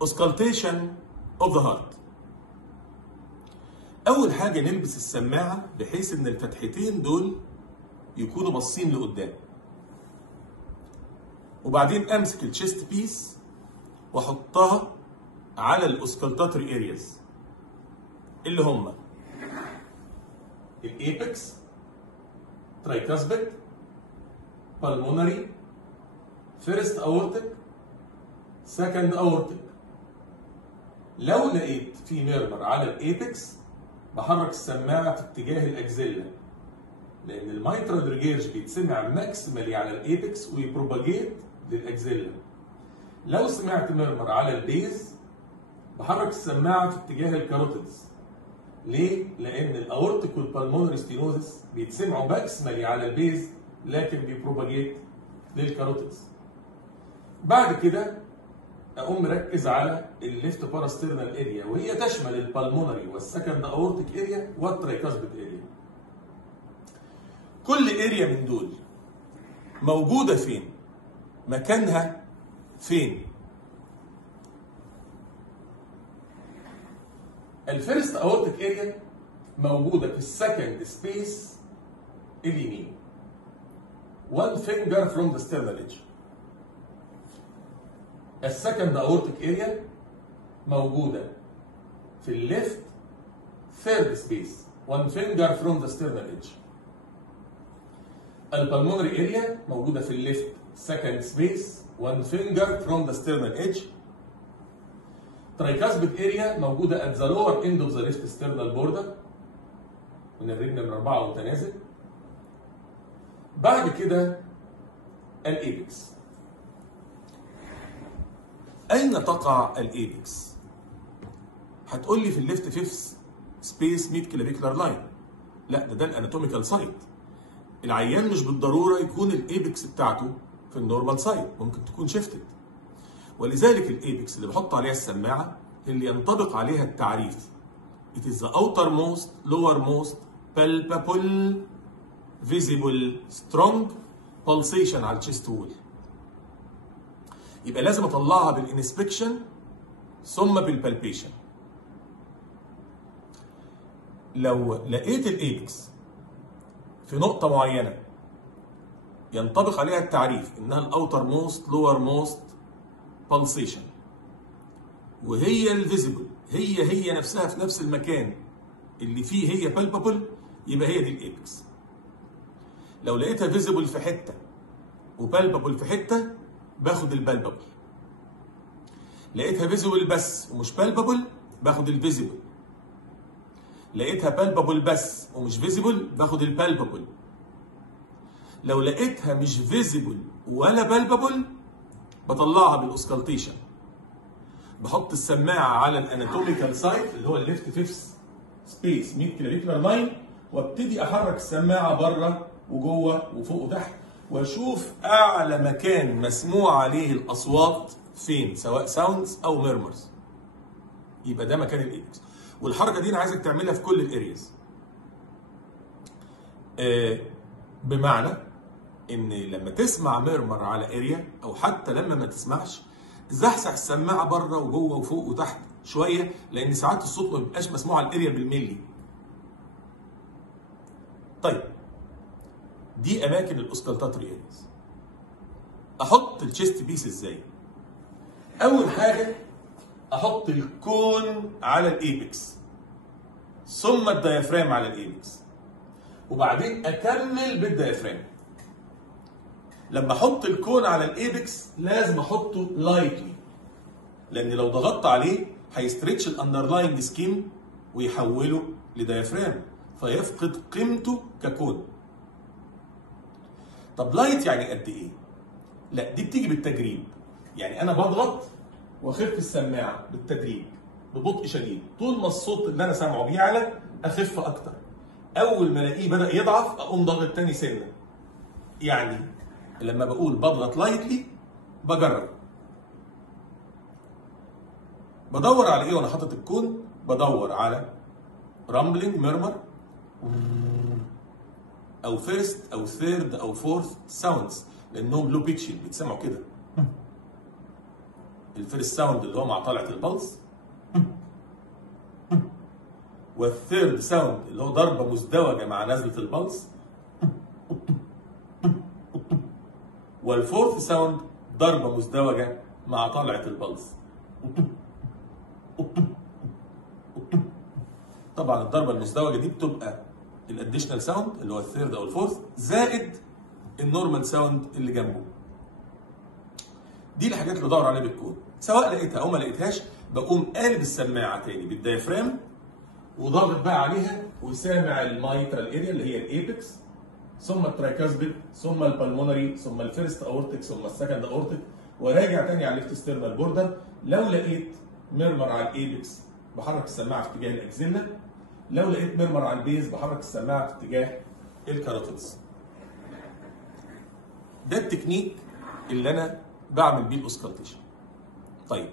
اوسكالتيشن اوف ذا هارت. اول حاجه نلبس السماعه بحيث ان الفتحتين دول يكونوا باصين لقدام، وبعدين امسك الشيست بيس واحطها على الاوسكالتاتوري ارياز اللي هم الايبكس، ترايكاسبيد، بالمونري، فيرست اورتيك، سكند اورتيك. لو لقيت في ميرمر على الايبكس بحرك السماعه في اتجاه الاكزيلا، لان الميترال ريجيرج بيتسمع ماكسيمالي على الايبكس ويبروباجيت للاكزيلا. لو سمعت ميرمر على البيز بحرك السماعه في اتجاه الكاروتيدز. ليه؟ لان الاورتيك والبالمونري ستينوزس بيتسمعوا ماكسيمالي على البيز لكن بيبروباجيت للكاروتيدز. بعد كده اقوم مركز على الليفت باراسترنال اريا، وهي تشمل البالمونري والسكند اورتيك اريا والترايكاسبيد اريا. كل اريا من دول موجوده فين؟ مكانها فين؟ الفيرست اورتيك اريا موجوده في السكند سبيس اليمين، 1 finger from the sternal edge. السكند اورتيك اريا موجوده في الليفت ثيرد سبيس، 1 finger from the sternal edge. البلمونري اريا موجوده في الليفت سكند سبيس، 1 finger from the sternal edge. ترايكاسبيد اريا موجوده at the lower end of the left sternal border من الرجل من 4 وانت نازل. بعد كده الايبكس. اين تقع الايبكس؟ هتقول لي في الليفت فيفث سبيس ميد كلافيكولار لاين. لا، ده الاناتوميكال سايت. العيان مش بالضروره يكون الايبكس بتاعته في النورمال سايت، ممكن تكون شيفتد. ولذلك الايبكس اللي بحط عليها السماعه اللي ينطبق عليها التعريف it is the outermost lowermost palpable visible strong pulsation على الشيست وول. يبقى لازم اطلعها بالانسبكشن ثم بالبالبيشن. لو لقيت الايبكس في نقطه معينه ينطبق عليها التعريف انها الاوتر موست لور موست pulsation وهي الفيزيبل، هي نفسها في نفس المكان اللي فيه هي palpable، يبقى هي دي الايبكس. لو لقيتها فيزيبل في حته وبالبابل في حته باخد البالبابل. لقيتها فيزيبل بس ومش بالبابل باخد الفيزيبل. لقيتها بالبابل بس ومش فيزيبل باخد البالبابل. لو لقيتها مش فيزيبل ولا بالبابل بطلعها بالاوسكالتيشن. بحط السماعه على الاناتوميكال سايت اللي هو الليفت فيفث سبيس ميد كلافيكولار لاين، وابتدي احرك السماعه بره وجوه وفوق وتحت، واشوف اعلى مكان مسموع عليه الاصوات فين، سواء ساوندز او ميرمرز. يبقى ده مكان الايبكس. والحركه دي انا عايزك تعملها في كل الارياز. بمعنى ان لما تسمع ميرمر على اريا او حتى لما ما تسمعش، زحزح السماعه بره وجوه وفوق وتحت شويه، لان ساعات الصوت ما بيبقاش مسموع على الاريا بالملي. طيب دي اماكن الاوسكالتاتوري ارياز. احط الشيست بيس ازاي؟ اول حاجه احط الكون على الايبكس ثم الديافرام على الايبكس، وبعدين اكمل بالديافرام. لما احط الكون على الايبكس لازم احطه لايتلي، لان لو ضغطت عليه هيستريتش الاندرلاينج سكين ويحوله لديافرام فيفقد قيمته ككون. طب لايت يعني قد ايه؟ لا، دي بتيجي بالتجريب. يعني انا بضغط واخف السماعه بالتدريج ببطء شديد، طول ما الصوت اللي انا سامعه بيعلى اخف اكتر. اول ما الاقيه بدا يضعف اقوم ضاغط تاني سنه. يعني لما بقول بضغط لايتلي بجرب. بدور على ايه وانا حاطط الكون؟ بدور على رامبلينج ميرمر او فيرست او ثيرد او فورث ساوندز، لانهم لو بيتش بيتسمعوا كده. الفيرست ساوند اللي هو مع طلعه البلس، والثيرد ساوند اللي هو ضربه مزدوجه مع نزله البلس، والفورث ساوند ضربه مزدوجه مع طلعه البلس. طبعا الضربه المزدوجه دي بتبقى الاديشنال ساوند اللي هو الثيرد او الفورث زائد النورمال ساوند اللي جنبه. دي الحاجات اللي بدور عليها بالكود، سواء لقيتها او ما لقيتهاش بقوم قالب السماعه تاني بالديافرام وضاغط بقى عليها وسامع المايترال اريا اللي هي الايبكس، ثم الترايكاسبيد، ثم البلمونري، ثم الفيرست اورتيك، ثم السكند اورتيك، وراجع تاني على الليفت ستيرنال بوردر. لو لقيت ميرمر على الايبكس بحرك السماعه في اتجاه الاكزيلا، لو لقيت ميرمر على البيز بحرك السماعه في اتجاه الكاروتيدز. ده التكنيك اللي انا بعمل بيه الاوسكالتيشن. طيب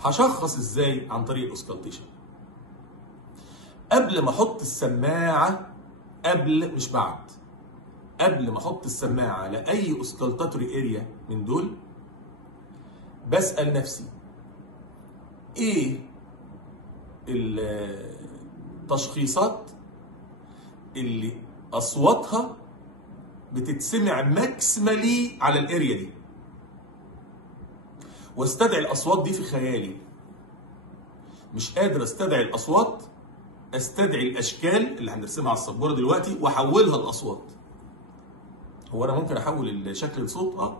هشخص ازاي عن طريق الاوسكالتيشن؟ قبل ما احط السماعه، مش بعد، قبل ما احط السماعه على اي اوسكالتاتوري اريا من دول بسال نفسي ايه التشخيصات اللي اصواتها بتتسمع ماكسيمالي على الاريا دي، واستدعي الاصوات دي في خيالي. مش قادر استدعي الاصوات، استدعي الاشكال اللي هنرسمها على السبوره دلوقتي واحولها لاصوات. هو انا ممكن احول الشكل لصوت؟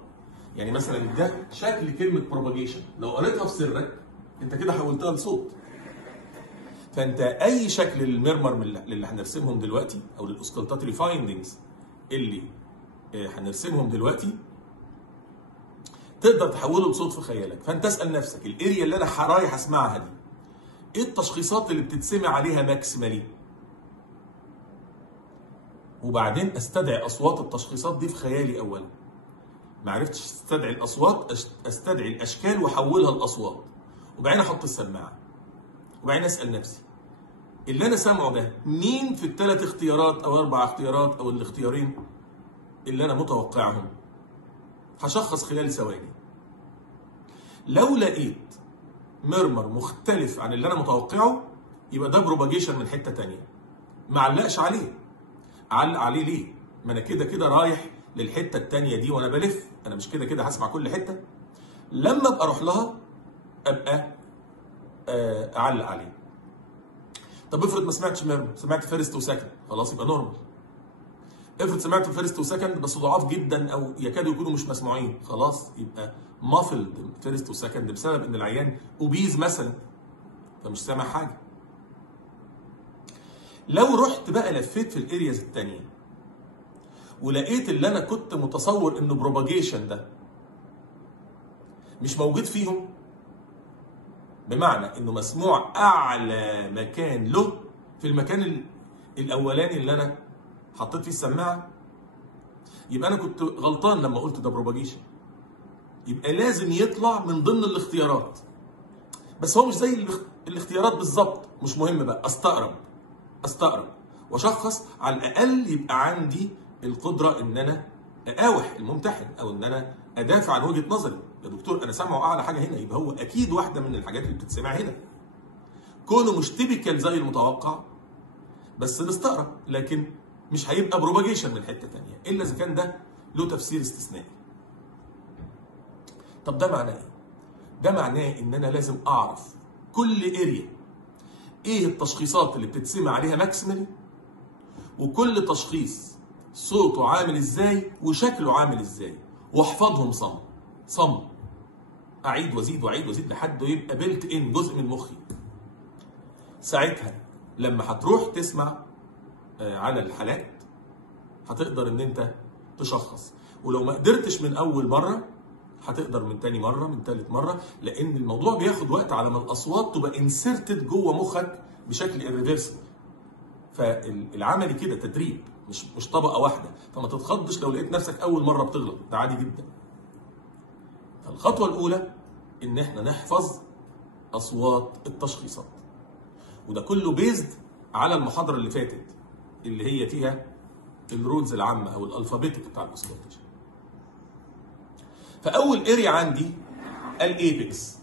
يعني مثلا ده شكل كلمه بروباجيشن، لو قريتها في سرك انت كده حولتها لصوت. فانت اي شكل للميرمر من اللي هنرسمهم دلوقتي او للاوسكالتاتوري فايندنجز اللي هنرسمهم دلوقتي تقدر تحوله لصوت في خيالك. فانت اسال نفسك الاريا اللي انا رايح اسمعها دي ايه التشخيصات اللي بتتسمع عليها ماكسيمالي، وبعدين استدعي اصوات التشخيصات دي في خيالي. اولا ما عرفتش استدعي الاصوات، استدعي الاشكال واحولها لاصوات، وبعدين احط السماعه، وبعدين اسال نفسي اللي انا سامعه ده مين في الثلاث اختيارات او اربع اختيارات او الاختيارين اللي انا متوقعهم. هشخص خلال ثواني. لو لقيت ميرمر مختلف عن اللي انا متوقعه يبقى ده بروباجيشن من حته ثانيه. ما علقش عليه. اعلق عليه ليه؟ ما انا كده كده رايح للحته الثانيه دي وانا بلف، انا مش كده كده هسمع كل حته. لما ابقى اروح لها ابقى اعلق عليه. طب افرض ما سمعتش ميرمر، سمعت فيرست وسكند، خلاص يبقى نورمال. افرض سمعت فيرست وسكند بس ضعاف جدا او يكادوا يكونوا مش مسموعين، خلاص يبقى مافلد فيرست وسكند بسبب ان العيان اوبيز مثلا فمش سامع حاجه. لو رحت بقى لفيت في الارياز الثانيه ولقيت اللي انا كنت متصور انه بروباجيشن ده مش موجود فيهم، بمعنى انه مسموع اعلى مكان له في المكان الاولاني اللي انا حطيت فيه السماعه، يبقى انا كنت غلطان لما قلت ده بروباجيشن. يبقى لازم يطلع من ضمن الاختيارات، بس هو مش زي الاختيارات بالظبط. مش مهم بقى، استقرب واشخص، على الاقل يبقى عندي القدره ان انا اقاوح الممتحن او ان انا ادافع عن وجهه نظري. يا دكتور انا سامعه اعلى حاجه هنا، يبقى هو اكيد واحده من الحاجات اللي بتتسمع هنا. كونه مش تيبيكال زي المتوقع بس نستقرب، لكن مش هيبقى بروباجيشن من حته ثانيه الا اذا كان ده له تفسير استثنائي. طب ده معناه ايه؟ ده معناه ان انا لازم اعرف كل اريا ايه التشخيصات اللي بتتسمع عليها ماكسيمالي، وكل تشخيص صوته عامل ازاي وشكله عامل ازاي، واحفظهم صم اعيد وازيد واعيد وازيد لحد يبقى بيلت ان جزء من مخي. ساعتها لما هتروح تسمع على الحالات هتقدر ان انت تشخص، ولو ما قدرتش من اول مره هتقدر من تاني مره، من تالت مره، لان الموضوع بياخد وقت على ما الاصوات تبقى انسرتد جوه مخك بشكل irreversible. فالعملي كده تدريب، مش طبقه واحده، فما تتخضش لو لقيت نفسك اول مره بتغلط، ده عادي جدا. فالخطوه الاولى ان احنا نحفظ اصوات التشخيصات، وده كله بيزد على المحاضره اللي فاتت اللي هي فيها الرولز العامه او الالفابيتيك بتاع الاوسكالتيشن. فاول اريا عندي الايبكس.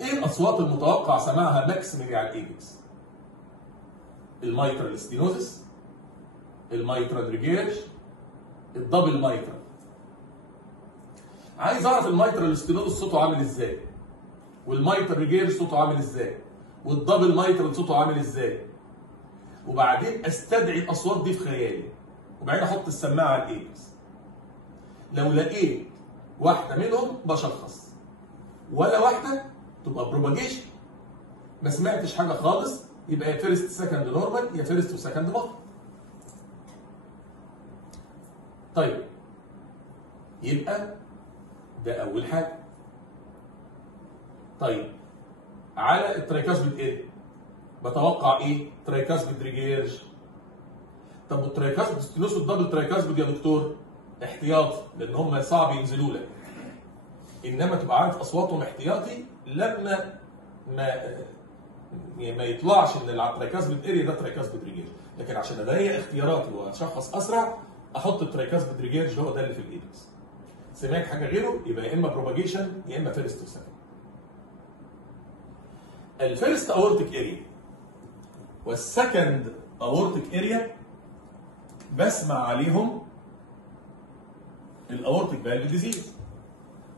ايه الاصوات المتوقع سماعها ماكسيمالي على الايبكس؟ الميترال ستينوزس، الميترال ريجيرج، الدبل ميترال. عايز اعرف الميترال ستينوزس صوته عامل ازاي، والميترال ريجيرج صوته عامل ازاي، والدبل ميترال صوته عامل ازاي، وبعدين استدعي الاصوات دي في خيالي، وبعدين احط السماعه على الايبكس. لو لقيت واحده منهم بشخص، ولا واحده تبقى بروباجيشن. ما سمعتش حاجه خالص يبقى يا فيرست سكند نورمال يا فيرست وسكند بطل. طيب يبقى ده اول حاجه. طيب على الترايكاسبيد اريا بتوقع ايه؟ ترايكاسبيد ريجيرج. طب والترايكاسبيد ستينوس والدبل ترايكاسبيد يا دكتور احتياطي، لان هم صعب ينزلوا لك، انما تبقى عارف اصواتهم احتياطي لما ما يطلعش ان الترايكاسبيد اريا ده ترايكاسبيد ريجيرج. لكن عشان اضيق اختياراتي واشخص اسرع احط الترايكاسبيد ريجيرج هو ده اللي في الايبكس. سمعت حاجه غيره يبقى يا اما بروباجيشن يا اما فيرست وسكند. الفيرست اورتيك اريا والسكند اورتيك اريا بسمع عليهم الاورتيك فالف ديزيز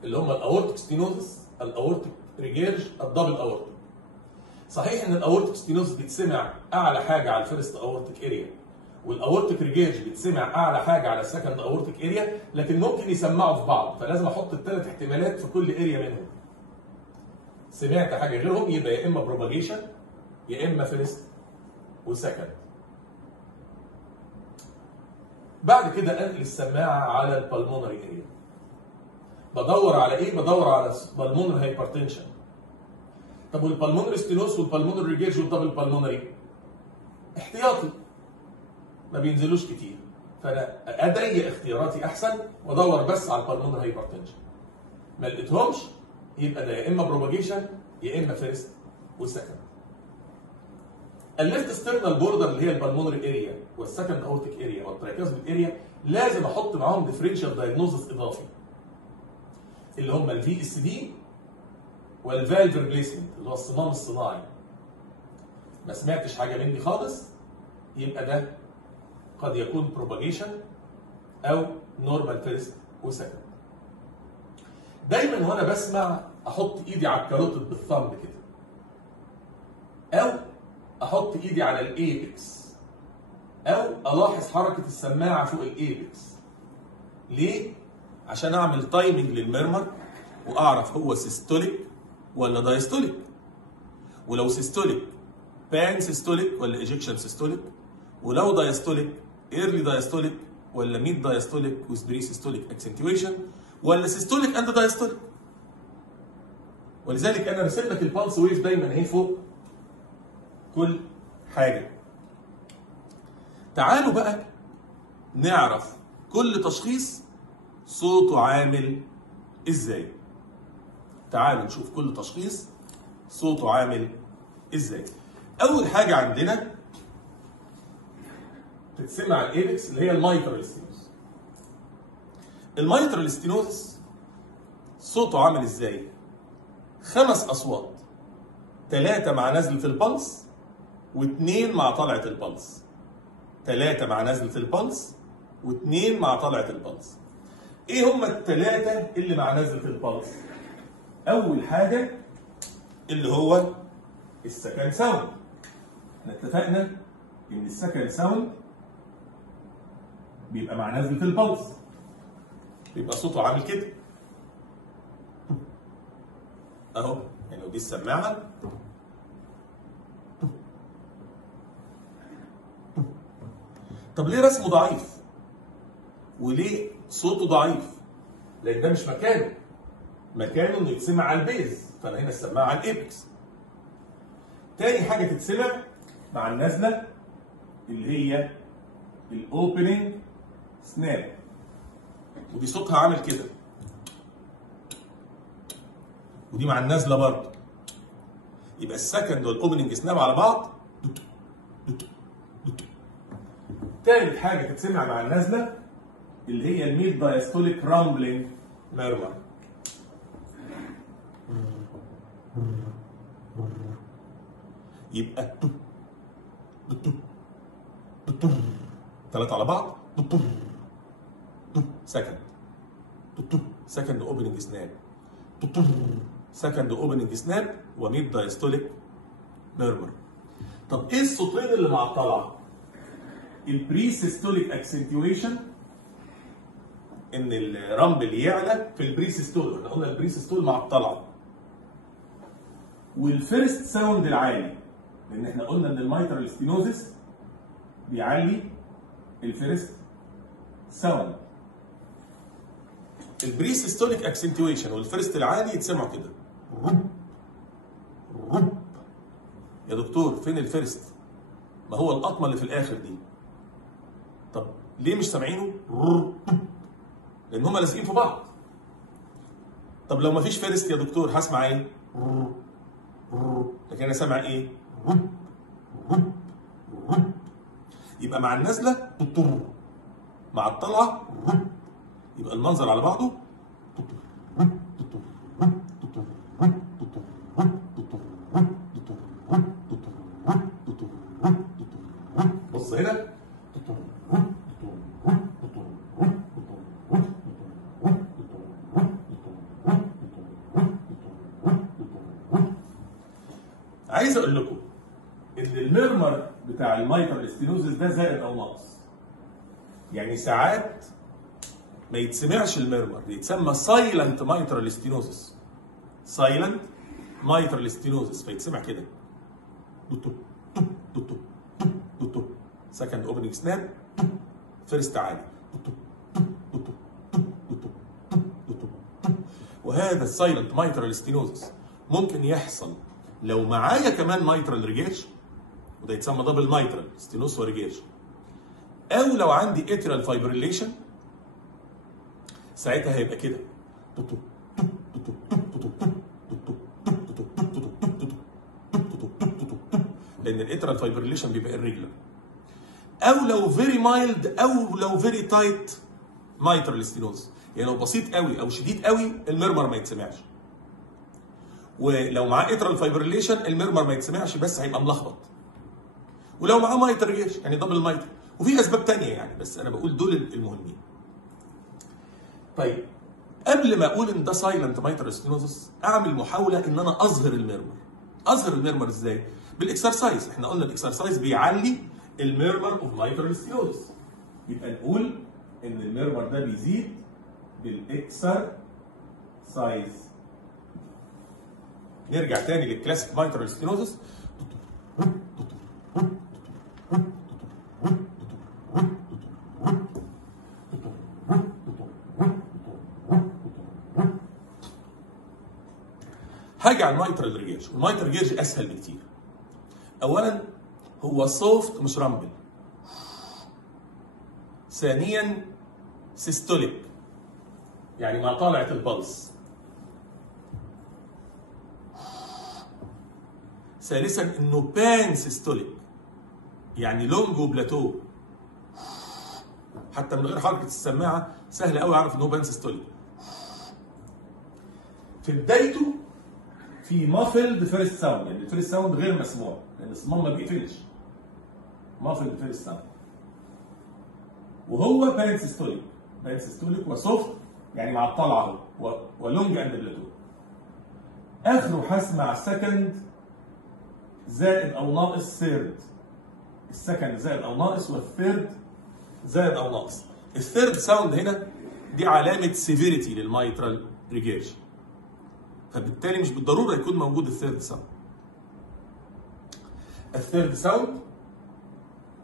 اللي هم الاورتيك ستينوزس، الاورتيك ريجيرج، الدبل اورتيك. صحيح ان الاورتيك ستينوزس بيتسمع اعلى حاجه على الفيرست اورتيك اريا، والاورتيك ريجيرج بيتسمع اعلى حاجه على السكند اورتيك اريا، لكن ممكن يسمعوا في بعض، فلازم احط الثلاث احتمالات في كل اريا منهم. سمعت حاجه غيرهم يبقى يا اما بروباجيشن يا اما فيرست وسكند. بعد كده انقل السماعه على البلمونري اريا. بدور على ايه؟ بدور على بالمونري هايبرتنشن. طب والبلمونري ستينوس والبلمونري ريجيرج والدبل بالمونري احتياطي ما بينزلوش كتير، فانا اضيق اختياراتي احسن وادور بس على البلمونري هايبرتنشن. ما لقيتهمش يبقى ده يا اما بروباجيشن يا اما فيرست وسكند. الليفت ستيرنال بوردر اللي هي البلمونري اريا والسكند اورتيك اريا والترايكاسبيد اريا لازم احط معاهم ديفرنشال دايجنوزس اضافي اللي هم الفي اس دي والفالف ريبليسمنت اللي هو الصمام الصناعي. ما سمعتش حاجه مني خالص يبقى ده قد يكون بروباجيشن او نورمال فيرست وسكند. دايما وانا بسمع احط ايدي على الكاروتيد بالثumb كده، او احط ايدي على الايبكس، او الاحظ حركه السماعه فوق الايبكس. ليه؟ عشان اعمل تايمنج للمرمر واعرف هو سيستوليك ولا دايستوليك، ولو سيستوليك بان سيستوليك ولا ايجكشن سيستوليك، ولو دايستوليك ايرلي دايستوليك ولا ميد دايستوليك وذ بري سيستوليك اكسنتويشن، ولا سيستوليك اند دايستوليك. ولذلك انا راسم لك البالس ويف دايما اهي فوق كل حاجه. تعالوا بقى نعرف كل تشخيص صوته عامل ازاي. تعالوا نشوف كل تشخيص صوته عامل ازاي. اول حاجه عندنا تتسمع الايبكس اللي هي الميترال ستينوز. الميترال ستينوز صوته عامل ازاي؟ 5 اصوات، 3 مع نزله البلس و2 مع طلعه البلس. 3 مع نزله البلس و2 مع طلعه البلس. ايه هم الثلاثه اللي مع نزله البلس؟ اول حاجه اللي هو السكند ساوند. احنا اتفقنا ان السكند ساوند بيبقى مع نزله البلس، بيبقى صوته عامل كده اهو. يعني ودي السماعه طب ليه رسمه ضعيف؟ وليه صوته ضعيف؟ لان ده مش مكانه. مكانه انه يتسمع على البيز، فانا هنا السماعه على الايبكس. تاني حاجه تتسمع مع النزله اللي هي الاوبننج سناب، ودي صوتها عامل كده، ودي مع النزله برضه. يبقى السكند والاوبننج سناب على بعض. تالت حاجه تتسمع مع النزله اللي هي الميد دايستوليك رامبلينج ميرمر. يبقى ثلاثة على بعض. سكند سكند اوبننج سناب، سكند اوبننج سناب، وميد دايستوليك ميرمر. طب ايه الصوتين اللي مع الطلعه؟ البري سيستوليك اكسنتويشن، ان الرامبل يعلى في البري سيستول، احنا قلنا البري سيستول مع الطلعه. والفيرست ساوند العالي، لان احنا قلنا ان الميترال ستينوزس بيعلي الفيرست ساوند. البري سيستوليك اكسنتويشن والفيرست العالي يتسمعوا كده رب رب. يا دكتور فين الفيرست؟ ما هو القطمه اللي في الاخر دي. طب ليه مش سامعينه؟ لان هما لازقين في بعض. طب لو ما فيش فيرست يا دكتور هسمع ايه؟ لكن انا سامع ايه؟ يبقى مع النازله مع الطلعه يبقى المنظر على بعضه. بص هنا عايز اقول لكم ان الميرمر بتاع الميترال ستينوزس ده زائد او ناقص. يعني ساعات ما يتسمعش الميرمر، يتسمى سايلنت ميترال ستينوزس. سايلنت ميترال ستينوزس، فيتسمع كده سكند اوبننج سناب، فيرست عالي. وهذا السايلنت ميترال ستينوزس ممكن يحصل لو معايا كمان ميترال ريجيرش، وده يتسمى دبل ميترال ستينوس وريجيرش، او لو عندي اترال فايبريليشن، ساعتها هيبقى كده لان الاترال فايبريليشن بيبقى الريجلر. او لو فيري مايلد او لو فيري تايت ميترال ستينوز، يعني لو بسيط قوي او شديد قوي الميرمر ما يتسمعش. ولو معاه اترال فايبريليشن الميرمر ما يتسمعش بس هيبقى ملخبط. ولو معاه مايتر ريجيرش يعني دبل مايتر، وفي اسباب ثانيه يعني، بس انا بقول دول المهمين. طيب قبل ما اقول ان ده سايلنت مايترال ستينوزس، اعمل محاوله ان انا اظهر الميرمر. اظهر الميرمر ازاي؟ بالاكسرسايز. احنا قلنا الاكسرسايز بيعلي الميرمر اوف مايترال ستينوزس. يبقى نقول ان الميرمر ده بيزيد بالاكسرسايز. نرجع تاني للكلاسيك مايترال ستينوزس. هاجي على المايترال ريجيرش. المايترال ريجيرش اسهل بكتير. اولا هو سوفت مش رامبل. ثانيا سيستوليك، يعني مع طالعه البلس. ثالثا انه بان سيستوليك، يعني لونج وبلاتو. حتى من غير حركه السماعه سهل قوي اعرف ان هو بان سيستوليك. في بدايته في مافلد فيرست ساوند، يعني الفيرست ساوند غير مسموع لان الصمام ما بيقفلش. مافلد فيرست ساوند. وهو بان سيستوليك. بان سيستوليك وسوفت، يعني مع الطلعه اهو، ولونج اند بلاتو. اخره هسمع سكند زائد او ناقص ثيرد. السكند زائد او ناقص، والثيرد زائد او ناقص. الثيرد ساوند هنا دي علامه سيفيريتي للمايترال ريجيرش، فبالتالي مش بالضروره يكون موجود الثيرد ساوند. الثيرد ساوند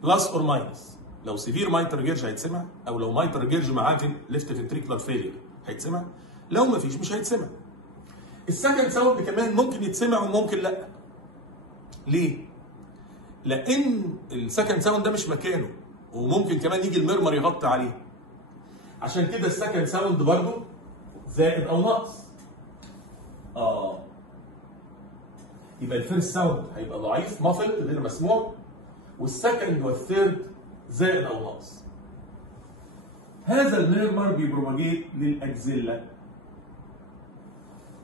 بلس اور ماينس. لو سيفير مايترال ريجيرش هيتسمع، او لو مايترال ريجيرش معاه ليفت فنتريكولار فيلير هيتسمع، لو ما فيش مش هيتسمع. السكند ساوند كمان ممكن يتسمع وممكن لا. ليه؟ لان السكند ساوند ده مش مكانه، وممكن كمان يجي الميرمر يغطي عليه. عشان كده السكند ساوند برضه زائد او ناقص. يبقى الفيرست ساوند هيبقى ضعيف مافل غير مسموع، والسكند والثيرد زائد او ناقص. هذا الميرمر بيبروباجيت للاكزيلا.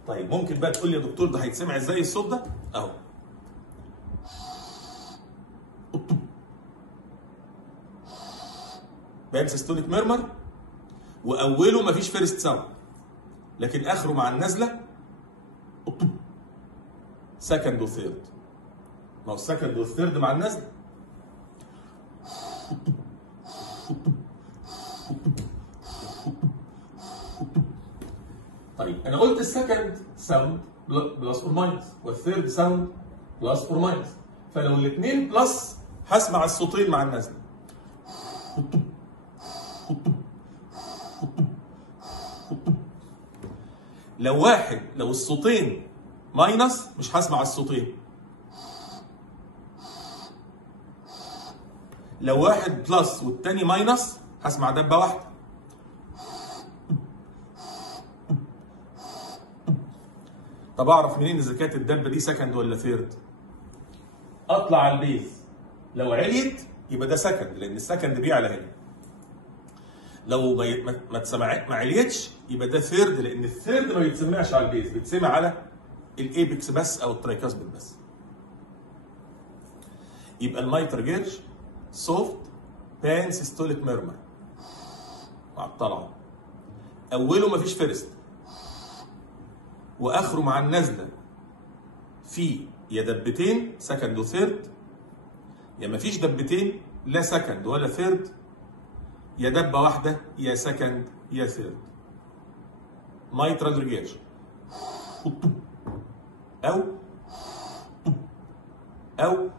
طيب ممكن بقى تقول لي يا دكتور ده هيتسمع ازاي الصوت ده؟ اهو. بانسيستوليك ميرمر، واوله مفيش فيرست ساوند، لكن اخره مع النزله سكند وثيرد. ما هو السكند والثيرد مع النزله. طيب انا قلت السكند ساوند بلس اور ماينس، والثيرد ساوند بلس اور ماينس، فلو الاثنين بلس هسمع الصوتين مع النزله. لو الصوتين ماينس مش هسمع الصوتين. لو واحد بلس والتاني ماينس هسمع دبه واحده. طب اعرف منين اذا كانت الدبه دي سكند ولا ثيرد؟ اطلع على البيز، لو عليت يبقى ده سكند لان السكند بيعلى هنا. لو ما عليتش يبقى ده ثيرد لان الثيرد ما بيتسمعش على البيز، بيتسمع على الايبكس بس او الترايكاسبيد بس. يبقى المايتر جيرج سوفت بانسيستوليك ميرمر مع الطلعه، اوله مفيش فيرست واخره مع النزله في يا دبتين سكند وثيرد، يا مفيش دبتين لا سكند ولا ثيرد، يا دبه واحده يا سكند يا ثيرد. مايترال ريجيرج او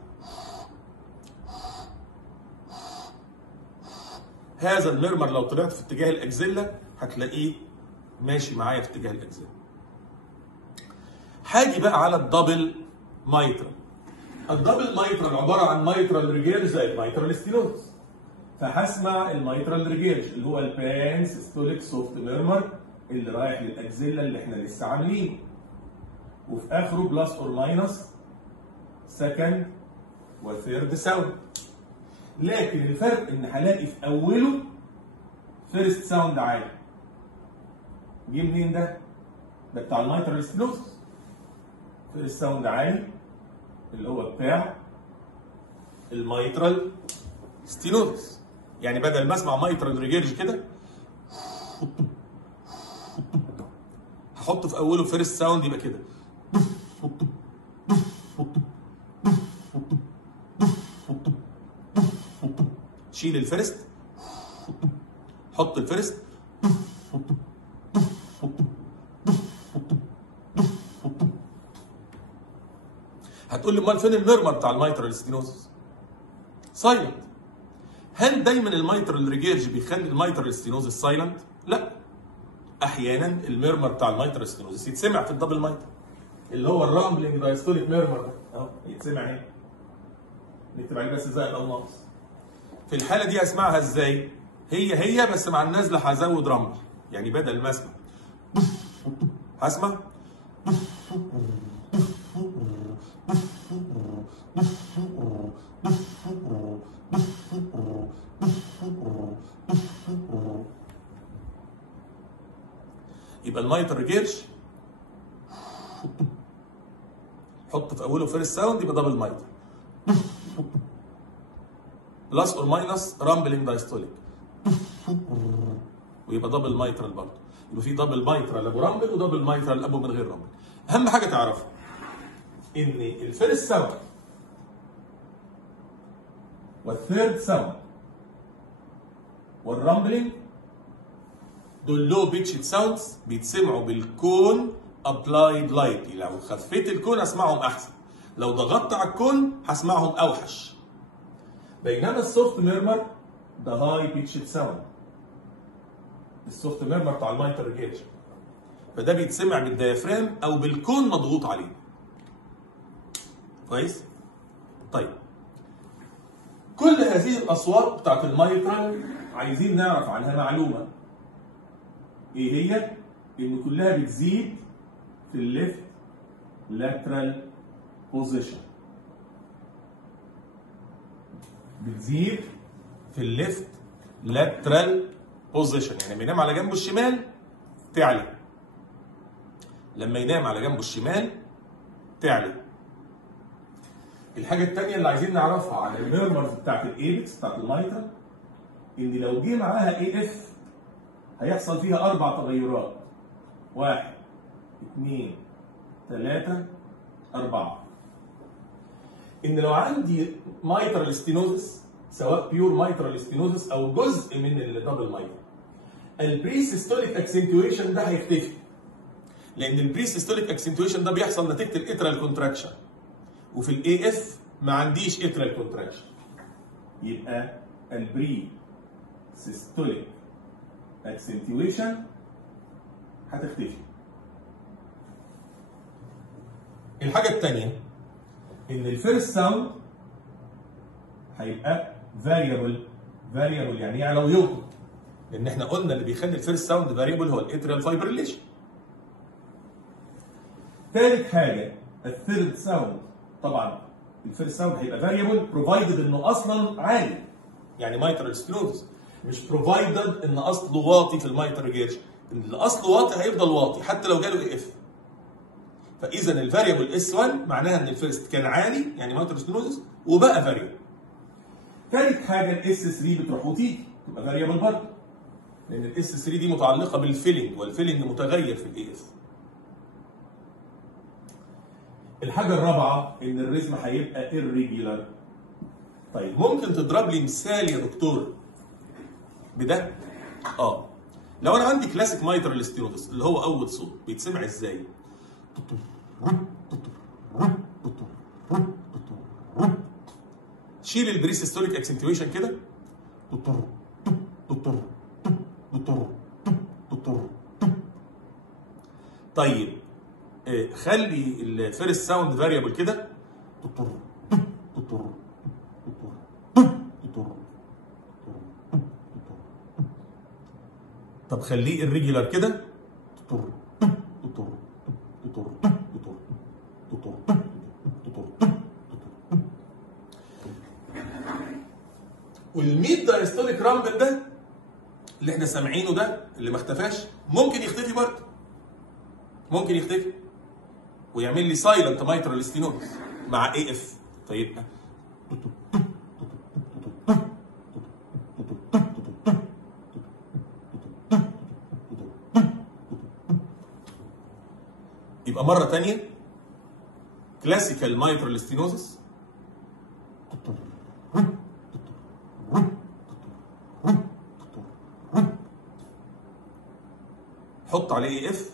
هذا الميرمر لو طلعت في اتجاه الاكزيلا هتلاقيه ماشي معايا في اتجاه الاكزيلا. هاجي بقى على الدبل مايترال. الدبل مايترال عباره عن مايترال ريجيرج زائد مايترال ستينوز، فهسمع المايترال ريجيرج اللي هو البانسيستوليك سوفت ميرمر اللي رايح للاكزيلا اللي احنا لسه عاملينه، وفي اخره بلس اور ماينس سكند وثيرد ساوند. لكن الفرق ان هلاقي في اوله فيرست ساوند عالي. جه منين ده؟ ده بتاع المايترال ستينوز. فيرست ساوند عالي اللي هو بتاع المايترال ستينوز. يعني بدل ما اسمع مايترال ريجيرج كده هحط في اوله فيرست ساوند يبقى كده. شيل الفيرست، حط الفيرست، هتقول لي امال فين الميرمر بتاع المايترال ستينوزس؟ سايلنت. هل دايما المايترال ريجيرج بيخلي المايترال ستينوزس سايلنت؟ لا. احيانا الميرمر بتاع المايترال ستينوزس يتسمع في الدبل مايتر اللي هو الرامبلنج دايستوليك ميرمر ده اهو، يتسمع هنا. نكتب عليه بس زائد او ناقص. في الحاله دي اسمعها ازاي؟ هي بس مع النازله هزود رامبل، يعني بدل ما اسمع هسمع يبقى المايتر ريجيرج حط في اوله فيرست ساوند يبقى دبل مايتر بلس اور ماينس رامبلنج دايستوليك ويبقى دبل مايترال برضه. يبقى في دبل مايترال ابو رامبل ودبل مايترال ابو من غير رامبل. اهم حاجه تعرفها ان الفيرست ساوند والثيرد ساوند والرامبلنج دول لو بيتشد ساوندز بيتسمعوا بالكون ابلايد لايتلي. لو خفيت الكون اسمعهم احسن، لو ضغطت على الكون هسمعهم اوحش. بينما السوفت ميرمر ده هاي بيتشد ساوند، السوفت ميرمر بتاع المايتر ريجيرج، فده بيتسمع بالديافرام او بالكون مضغوط عليه. كويس؟ طيب كل هذه الاصوات بتاعت المايترال عايزين نعرف عنها معلومه. ايه هي؟ ان كلها بتزيد في الليفت لاترال بوزيشن. بتزيد في الليفت لاترال بوزيشن، يعني لما ينام على جنبه الشمال تعلى، لما ينام على جنبه الشمال تعلى. الحاجه الثانيه اللي عايزين نعرفها عن الميرمرز بتاعت الايبكس بتاعت الميترال، ان لو جه معاها اي اف هيحصل فيها 4 تغيرات. 1 2 3 4. ان لو عندي مايترال ستينوزس، سواء بيور مايترال ستينوزس او جزء من الدبل مايترال، البريسيستوليك اكسنتويشن ده هيختفي، لان البريسيستوليك اكسنتويشن ده بيحصل نتيجه الاترال كونتراكشن، وفي الاي اف ما عنديش اترال كونتراكشن، يبقى البري سيستوليك اكسنتويشن هتختفي. الحاجه الثانيه ان الفيرست ساوند هيبقى فاريبل يعني يعلى ويوطى، لان احنا قلنا اللي بيخلي الفيرست ساوند فاريبل هو الاتريال فايبريليشن. ثالث حاجه الثيرد ساوند، طبعا الفيرست ساوند هيبقى فاريبل بروفايدد انه اصلا عالي، يعني مايترال ستينوزس، مش بروفايدد ان اصله واطي في المايترال ريجيرشن، ان اللي اصله واطي هيفضل واطي حتى لو جاله اي اف. فاذا الفاريبل اس 1 معناها ان الفيرست كان عالي يعني مايترال ستينوزس وبقى فاريبل. ثالث حاجه الاس 3 بتروح وتيجي تبقى فاريبل برضه، لان الاس 3 دي متعلقه بالفيلنج، والفيلنج متغير في الاي اف. الحاجه الرابعه ان الريزم هيبقى irregular. طيب ممكن تضرب لي مثال يا دكتور بده؟ لو انا عندي كلاسيك مايترال ستينوزس اللي هو اول صوت بيتسمع ازاي؟ شيل البريسيستوليك اكسنتويشن كده، طيب خلي الفيرست ساوند فاريبل كده، طب خليه الريجولار كده، والميد دايستوليك رامبل ده اللي احنا سامعينه ده اللي ما اختفاش ممكن يختفي برضه، ممكن يختفي ويعمل لي سايلنت مايترال ستينوزس مع اي اف، فيبقى مرة تانية كلاسيكال مايترال ستينوزس حط عليه اي اف،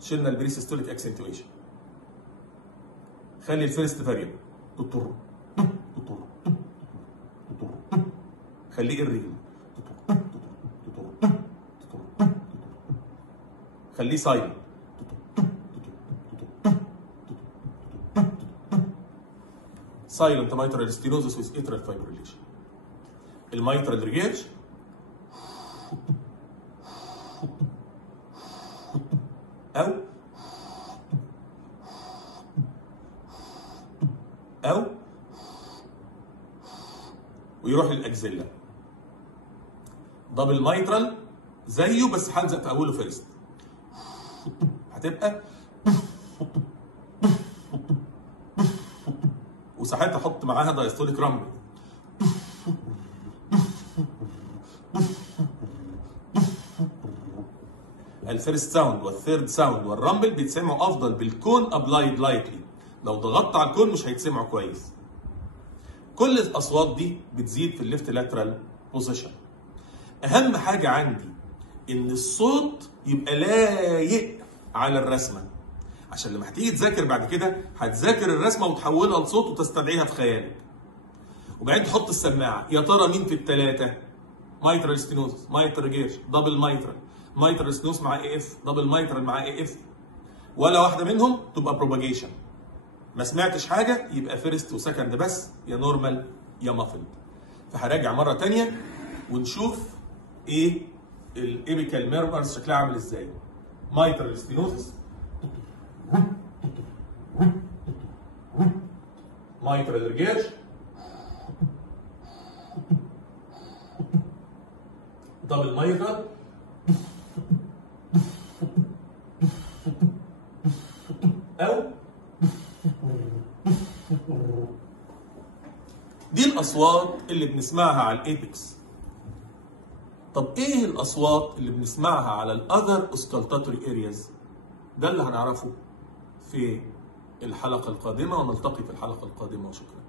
شلنا البريسيستوليك اكسنتويشن، خلي الفيرست فاريبل خليه الريجل، خليه سايلنت، سايلنت مايترال ستينوزس ويز اترال فايبريليشن. المايترال ريجيرج او ويروح للاكزيلا. دبل مايترال زيه بس هلزق في اوله فيرست، هتبقى وساعتها احط معاها دايستوليك رامبل. الفيرست ساوند والثيرد ساوند والرامبل بيتسمعوا افضل بالكون ابلايد لايتلي، لو ضغطت على الكون مش هيتسمعوا كويس. كل الاصوات دي بتزيد في الليفت لاترال بوزيشن. اهم حاجه عندي ان الصوت يبقى لايق على الرسمه، عشان لما هتيجي تذاكر بعد كده هتذاكر الرسمه وتحولها لصوت وتستدعيها في خيالك. وبعدين تحط السماعه، يا ترى مين في الثلاثه؟ مايترال ستينوزس، مايترال ريجيرج، دبل مايترال، مايترال ستينوزس مع اي اف، دبل مايترال مع اي اف، ولا واحده منهم تبقى بروباجيشن. ما سمعتش حاجه يبقى فيرست وسكند بس، يا نورمال يا مافلد. فهراجع مره ثانيه ونشوف ايه الايبيكال ميرمرز شكلها عامل ازاي. مايترال ستينوزس، مايترال ريجيرج، طب المايترال او دي الاصوات اللي بنسمعها على الايبكس. طب ايه الاصوات اللي بنسمعها على الاذر اوسكالتاتوري ارياز؟ ده اللي هنعرفه في الحلقه القادمه، ونلتقي في الحلقه القادمه، وشكرا.